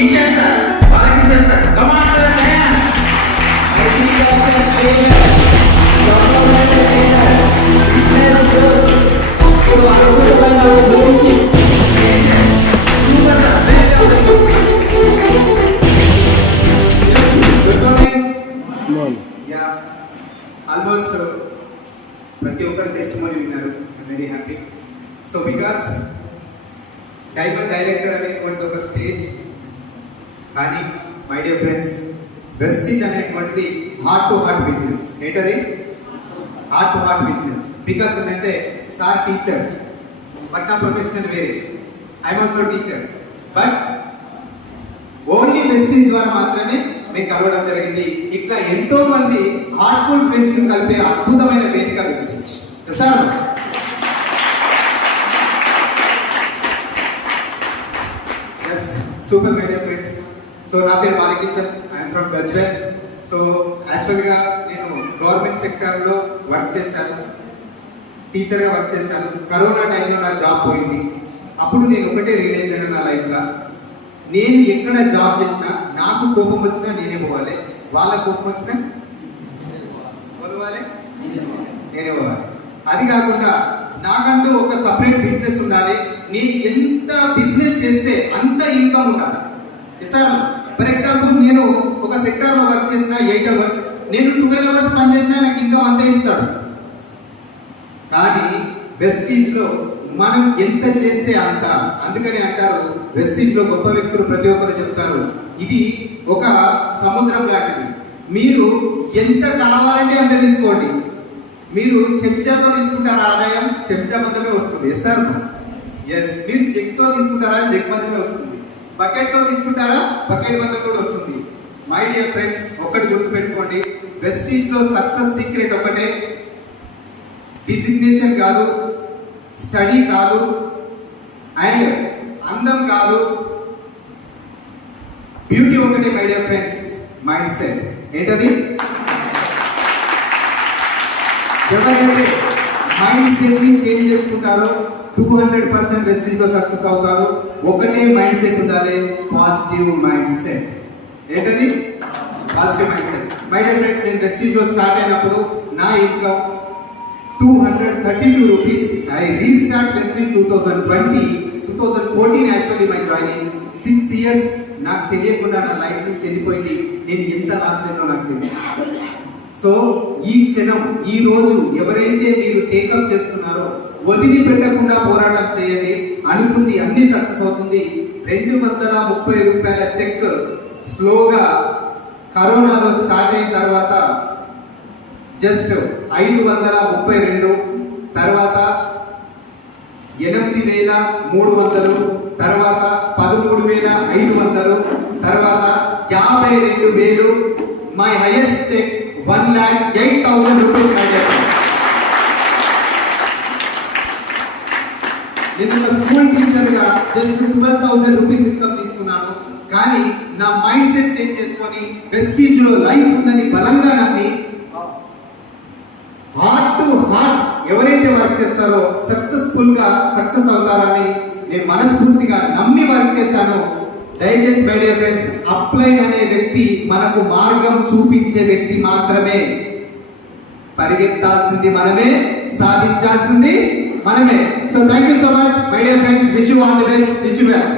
Kishan sir, Balakishan sir, come on to the dance. Almost ప్రతి ఒక్కరి testimony విన్నారు. Very happy. So because diamond director అనేటువంటి ఒక స్టేజ్, కానీ మై డియర్ ఫ్రెండ్స్, వెస్టీజ్ అనేటువంటిది హార్ట్ టు హార్ట్ బిజినెస్. ఏంటది? Heart to heart business. Because ఏంటంటే sir teacher, but నా ప్రొఫెషనల్ వేరే. I'm also teacher, but only Vestige ద్వారా మాత్రమే మేము కలవడం జరిగింది. ఇట్లా ఎంతో మంది హార్ట్ఫుల్ ఫ్రెండ్స్ కలిపే అద్భుతమైన వేదిక Vestige. Sir super my dear friends. So నా పేరు Balakishan, I'm from Gajwel. So యాక్చువల్గా నేను గవర్నమెంట్ సెక్టార్లో వర్క్ చేశాను, టీచర్గా వర్క్ చేశాను. కరోనా టైంలో నా జాబ్ పోయింది. అప్పుడు నేను ఒకటే రియలైజ్ అయినా నా లైఫ్లో, నేను ఎక్కడ జాబ్ చేసినా నాకు కోపం వచ్చినా నేనే పోవాలి, వాళ్ళ కోపం వచ్చినా పోవాలి, నేనే పోవాలి. అది కాకుండా నాకంటూ ఒక సపరేట్ బిజినెస్ ఉండాలి. నేను ఎంత బిజినెస్ చేస్తే అంత ఇన్కమ్ ఉండాలి. సార్ ఫర్ ఎగ్జాంపుల్, నేను ఒక సెక్టార్లో వర్క్ చేసిన 8 hours, నేను 12 hours పని చేసినా నాకు ఇన్కమ్ అంతే ఇస్తాడు. కానీ వెస్టీజ్లో మనం ఎంత చేస్తే అంత. అందుకని అంటారు వెస్టీజ్లో గొప్ప వ్యక్తులు ప్రతి ఒక్కరు చెప్తారు, ఇది ఒక సముద్రం లాంటిది. మీరు ఎంత కావాలంటే అంత తీసుకోండి. మీరు చెంచాతో తీసుకుంటారా ఆదాయం, చెంచా మందమే వస్తుంది. Yes sir, yes. మీరు జగ్తో తీసుకుంటారా, జగ్ మందమే వస్తుంది. బకెట్తో తీసుకుంటారా, బకెట్ మందం కూడా వస్తుంది. మై డియర్ ఫ్రెండ్స్, ఒక్కటి గుర్తుపెట్టుకోండి, వెస్టీజ్లో సక్సెస్ సీక్రెట్ ఒకటే. డిజిగ్నేషన్ కాదు, స్టడీ కాదు, అండ్ అందం కాదు, బ్యూటీ ఒకటే. My dear friends, mind set. ఏంటది? ఎవరైతే మైండ్ సెట్ ని చేంజ్ చేసుకుంటారో 200% వెస్టీజ్ లో సక్సెస్ అవుతారు. ఒకటే మైండ్ సెట్ ఉండాలి, పాజిటివ్ మైండ్ సెట్. ఏంటది? Positive mind set. My dear friends, నేను వెస్టీజ్ లో స్టార్ట్ అయినప్పుడు నా income 232 rupees. I restart Vestige 2014 actually my joining. 6 years నాకు తెలియకుండా నా లైఫ్ నుంచి వెళ్ళిపోయింది. నేను ఎంత లాస్ అయినా నాకు తెలియదు. సో ఈ క్షణం, ఈ రోజు ఎవరైతే మీరు టేకప్ చేస్తున్నారో వదిలిపెట్టకుండా పోరాటం చేయండి. అనుకుంది అన్ని సక్సెస్ అవుతుంది. 230 రూపాయల చెక్ స్లోగా కరోనాలో స్టార్ట్ అయిన తర్వాత జస్ట్ 532, తర్వాత 8,300, తర్వాత 13,500, తర్వాత 52,000. My highest check 1,08,000 rupees. నేను ఒక స్కూల్ టీచర్గా జస్ట్ 12,000 రూపీస్ ఇన్కమ్ తీసుకున్నాను. కానీ నా మైండ్ సెట్ చేంజ్ చేసుకొని వెస్టీజ్లో లైఫ్ ఉందని బలంగా నమ్మి హార్ట్ టు హార్ట్ ఎవరైతే వర్క్ చేస్తారో సక్సెస్ఫుల్ గా సక్సెస్ అవుతారని నేను మనస్ఫూర్తిగా నమ్మి వర్క్ చేశాను. దయచేసి మై డియర్ ఫ్రెండ్స్, అప్లైన్ అనే వ్యక్తి మనకు మార్గం చూపించే వ్యక్తి మాత్రమే. పరిగెత్తాల్సింది మనమే, సాధించాల్సింది మనమే. So thank you so much my dear friends. Wish you all the best. Wish you well.